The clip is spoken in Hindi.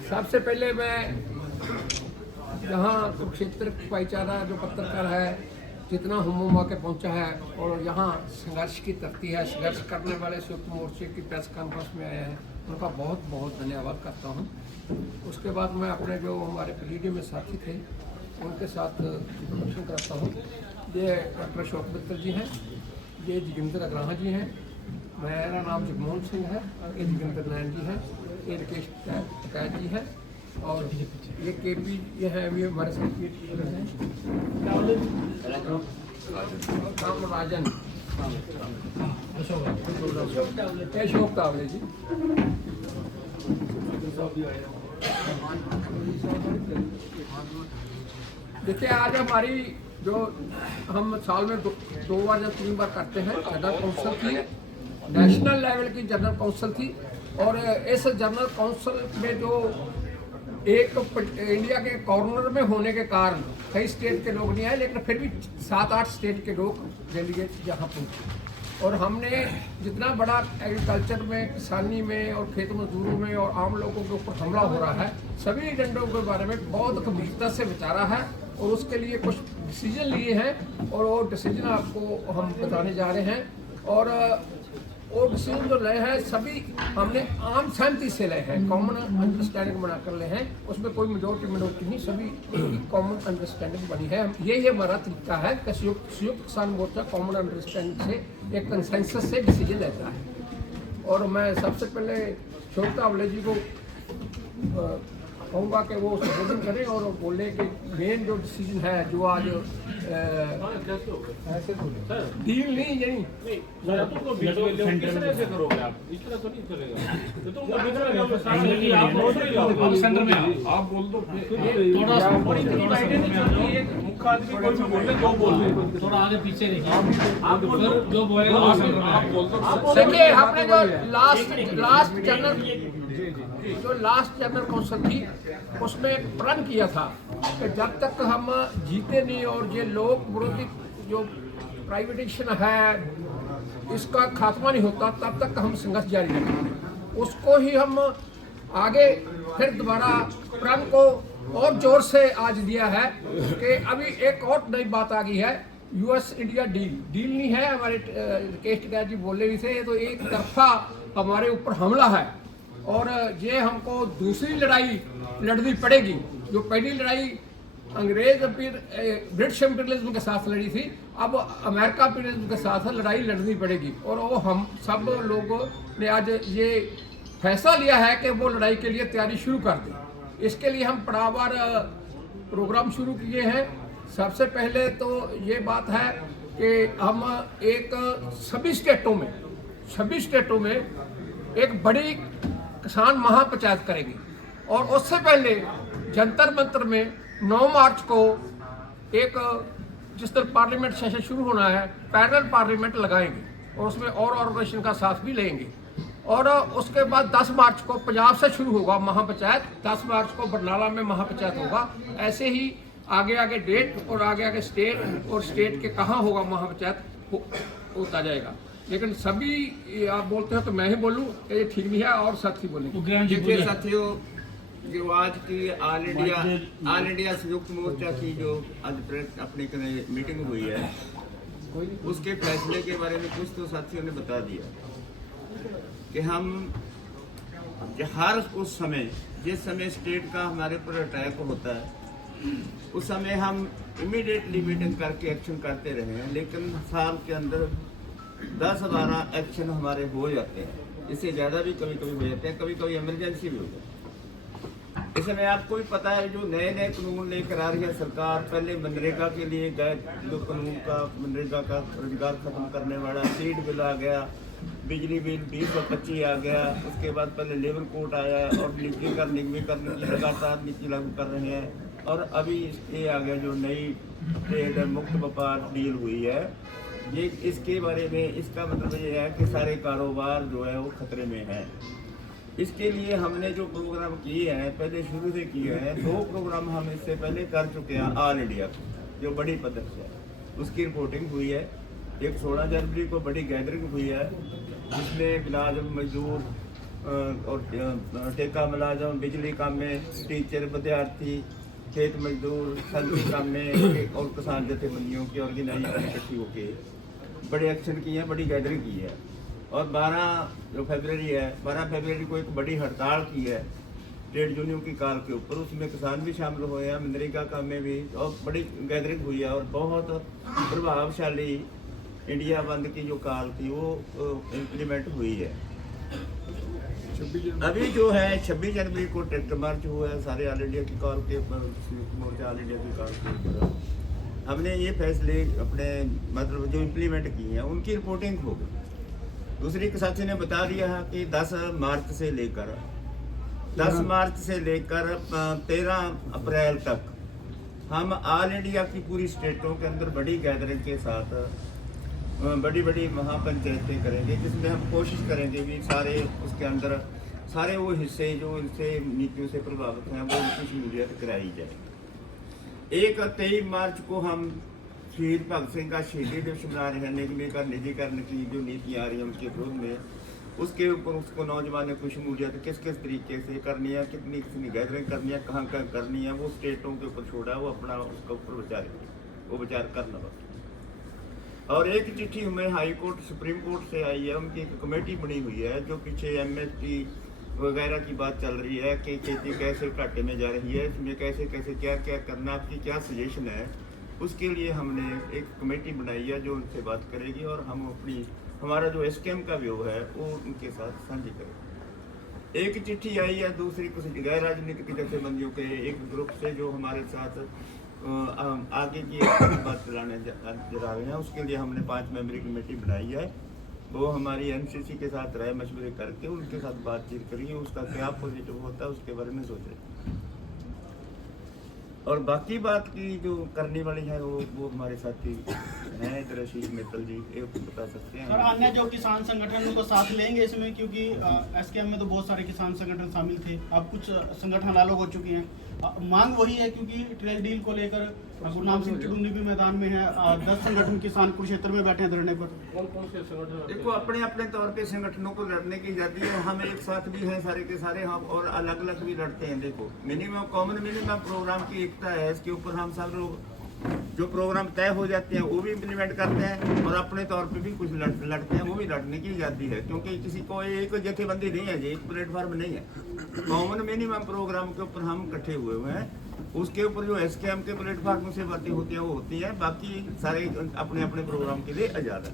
सबसे पहले मैं यहाँ कुरुक्षेत्र भाईचारा जो पत्रकार है जितना हुमा के पहुँचा है और यहाँ संघर्ष की धरती है, संघर्ष करने वाले संयुक्त मोर्चे की प्रेस कॉन्फ्रेंस में आए हैं, उनका बहुत बहुत धन्यवाद करता हूँ। उसके बाद मैं अपने जो हमारे प्रेसिडियम में साथी थे उनके साथ इंट्रोडक्शन कराता हूँ। ये डॉक्टर अशोक मित्तल जी हैं, ये जोगिंदर अग्राहा जी हैं, मेरा नाम जगमोहन सिंह है, ये जोगिंदर नैन जी हैं, ये राकेश टिकैत जी हैं और ये केपी ये हैं, ये हमारे साथ हैं राजन अशोक तावले जी। देखिए आज हमारी जो हम साल में दो बार या 3 बार करते हैं जनरल काउंसिल की, नेशनल लेवल की जनरल काउंसिल थी और इस जनरल काउंसिल में जो एक इंडिया के कॉर्नर में होने के कारण कई स्टेट के लोग नहीं आए, लेकिन फिर भी 7-8 स्टेट के लोग डेलीगेट यहाँ पहुँचे और हमने जितना बड़ा एग्रीकल्चर में, किसानी में और खेत मजदूरों में और आम लोगों के ऊपर हमला हो रहा है, सभी एजेंडों के बारे में बहुत गंभीरता से विचारा है और उसके लिए कुछ डिसीजन लिए हैं और वो डिसीजन आपको हम बताने जा रहे हैं। और वो डिसीजन जो लए हैं सभी हमने आम सहमति से लए हैं, कॉमन अंडरस्टैंडिंग बनाकर ले हैं, उसमें कोई मेजोरिटी नहीं, सभी कॉमन अंडरस्टैंडिंग बनी है। यही हमारा तरीका है कि संयुक्त किसान मोर्चा कॉमन अंडरस्टैंडिंग से एक कंसेंसस से डिसीजन लेता है। और मैं सबसे पहले अशोक तावले जी को कहूँगा कि वो संबोधन करें और बोले कि मेन जो डिसीजन है जो आज डील नहीं यानी आप बोल दो थोड़ा आगे पीछे देखिए आपने जो लास्ट जनरल काउंसिल थी उसमें प्रण किया था कि जब तक हम जीते नहीं और ये लोक विरोधी जो प्राइवेटाइजेशन है इसका खात्मा नहीं होता तब तक हम संघर्ष जारी रखेंगे। उसको ही हम आगे फिर दोबारा प्रण को और जोर से आज दिया है कि अभी एक और नई बात आ गई है, यूएस इंडिया डील नहीं है। हमारे राकेश टिकैत जी बोले भी थे, तो एक तरफा हमारे ऊपर हमला है और ये हमको दूसरी लड़ाई लड़नी पड़ेगी। जो पहली लड़ाई अंग्रेज ब्रिटिश इंपीरियलिज्म के साथ लड़ी थी, अब अमेरिका इंपीरियलिज्म के साथ लड़ाई लड़नी पड़ेगी और वो हम सब लोगों ने आज ये फैसला लिया है कि वो लड़ाई के लिए तैयारी शुरू कर दें। इसके लिए हम पड़ाववार प्रोग्राम शुरू किए हैं। सबसे पहले तो ये बात है कि हम एक सभी स्टेटों में एक बड़ी किसान महापंचायत करेंगे और उससे पहले जंतर मंतर में 9 मार्च को एक जिस तरह पार्लियामेंट सेशन शुरू होना है पैरेलल पार्लियामेंट लगाएंगे और उसमें और ऑर्गेनाइजेशन का साथ भी लेंगे। और उसके बाद 10 मार्च को पंजाब से शुरू होगा महापंचायत, 10 मार्च को बरनाला में महापंचायत होगा। ऐसे ही आगे डेट और आगे स्टेट और स्टेट के कहाँ होगा महापंचायत होता जाएगा। लेकिन सभी आप बोलते हो तो मैं ही बोलूं ये ठीक नहीं है और साथी बोलेंगे। देखिए साथियों, जो आज की ऑल इंडिया संयुक्त मोर्चा की जो आज अपनी मीटिंग हुई है उसके फैसले के बारे में कुछ तो साथियों ने बता दिया कि हम हर उस समय जिस समय स्टेट का हमारे ऊपर अटैक होता है उस समय हम इमीडिएटली मीटिंग करके एक्शन करते रहे हैं, लेकिन साल के अंदर 10-12 एक्शन हमारे हो जाते हैं, इससे ज़्यादा भी कभी कभी हो जाते हैं, कभी कभी इमरजेंसी भी हो जाती है। इस समय आपको भी पता है जो नए कानून लेकर आ रही है सरकार, पहले मनरेगा के लिए गए जो कानून का मनरेगा का रोजगार खत्म करने वाला सीड बिल आ गया, बिजली बिल 2025 आ गया, उसके बाद पहले लेबर कोड आया और निगमीकरण की लगातार नीति लागू कर रहे हैं और अभी ये आ गया जो नई ट्रेड मुक्त व्यापार डील हुई है। ये इसके बारे में इसका मतलब ये है कि सारे कारोबार जो है वो खतरे में है। इसके लिए हमने जो प्रोग्राम किए हैं पहले शुरू से किए हैं, 2 प्रोग्राम हम इससे पहले कर चुके हैं ऑल इंडिया जो बड़ी पद्धति से है, उसकी रिपोर्टिंग हुई है। एक 16 जनवरी को बड़ी गैदरिंग हुई है जिसमें मुलाजिम मजदूर और ठेका मुलाजम, बिजली काम में, टीचर, विद्यार्थी, खेत मजदूर, सब्जी काम में और किसान जथेबंदियों की ऑर्गेनाइजेशन इकट्ठी होकर बड़े एक्शन किए हैं, बड़ी गैदरिंग की है। और 12 जो फरवरी है, 12 फरवरी को एक बड़ी हड़ताल की है ट्रेड यूनियन की कॉल के ऊपर। उसमें किसान भी शामिल हुए हैं, मनरेगा काम में भी, और बड़ी गैदरिंग हुई है और बहुत प्रभावशाली इंडिया बंद की जो कॉल थी वो इम्प्लीमेंट हुई है। अभी जो है 26 जनवरी को ट्रैक्टर मार्च हुआ है सारे ऑल इंडिया की कॉल के ऊपर, मोर्चा ऑल इंडिया की कॉल के ऊपर। हमने ये फैसले अपने मतलब जो इम्प्लीमेंट किए हैं उनकी रिपोर्टिंग हो गई। दूसरी एक साथी ने बता दिया है कि 10 मार्च से लेकर 13 अप्रैल तक हम ऑल इंडिया की पूरी स्टेटों के अंदर बड़ी गैदरिंग के साथ बड़ी बड़ी महापंचायतें करेंगे, जिसमें हम कोशिश करेंगे भी सारे उसके अंदर सारे वो हिस्से जो इनसे नीतियों से प्रभावित हैं वो उनकी शमूलियत कराई जाए। 23 मार्च को हम शहीद भगत सिंह का शहीदी दिवस मना रहे हैं। निगमी का निजीकरण की जो नीतियाँ आ रही हैं उनके विरोध में, उसके ऊपर उसको नौजवानों को शमूलियत किस किस तरीके से करनी है, कितनी कितनी गैदरिंग करनी है, कहाँ कहाँ करनी है, वो स्टेटों के ऊपर छोड़ा है, वो अपना उसका ऊपर विचार करना बस। और एक चिट्ठी हमें हाई कोर्ट सुप्रीम कोर्ट से आई है, उनकी एक कमेटी बनी हुई है जो पीछे MSP वगैरह की बात चल रही है कि खेती कैसे घाटे में जा रही है, इसमें कैसे कैसे क्या क्या करना, आपकी क्या सजेशन है। उसके लिए हमने एक कमेटी बनाई है जो उनसे बात करेगी और हम हमारा जो SKM का व्यू है वो उनके साथ साझी करेंगे। एक चिट्ठी आई है दूसरी कुछ गैर राजनीतिक जथेबंदियों के एक ग्रुप से जो हमारे साथ आगे की बात चलाने जा रहे हैं। उसके लिए हमने 5 मेंबरी कमेटी बनाई है। वो हमारी NCC के साथ राय मशवरे करके उनके साथ बातचीत करेंगे, उसका क्या पॉजिटिव होता है उसके बारे में सोचें। और बाकी बात की जो करने वाली है वो हमारे साथी हैं इधर आशीष मित्तल जी, ये बता सकते हैं। सर, अन्य जो किसान संगठनों को साथ लेंगे इसमें, क्योंकि SKM में तो बहुत सारे किसान संगठन शामिल थे, अब कुछ संगठन अलग हो चुके हैं। मांग वही है क्योंकि ट्रेड डील को लेकर गुरनाम सिंह चुड़ूनी भी मैदान में है, 10 संगठन किसान कुरुक्षेत्र में बैठे हैं धरने पर। कौन कौन से संगठन? देखो अपने अपने तौर पे संगठनों को लड़ने की आजादी है, हम एक साथ भी हैं सारे के सारे, हम और अलग अलग भी लड़ते हैं। देखो कॉमन मिनिमम प्रोग्राम की एकता है, इसके ऊपर हम सब लोग जो प्रोग्राम तय हो जाते हैं वो भी इम्प्लीमेंट करते हैं और अपने तौर पे भी कुछ लड़ते हैं, वो भी लड़ने की आजादी है। क्योंकि किसी को एक जथेबंदी नहीं है जी, एक प्लेटफॉर्म नहीं है। कॉमन मिनिमम प्रोग्राम के ऊपर हम इकट्ठे हुए हैं, उसके ऊपर जो SKM के प्लेटफॉर्म से बातें होती हैं वो होती हैं, बाकी सारे अपने अपने प्रोग्राम के लिए आज़ाद है।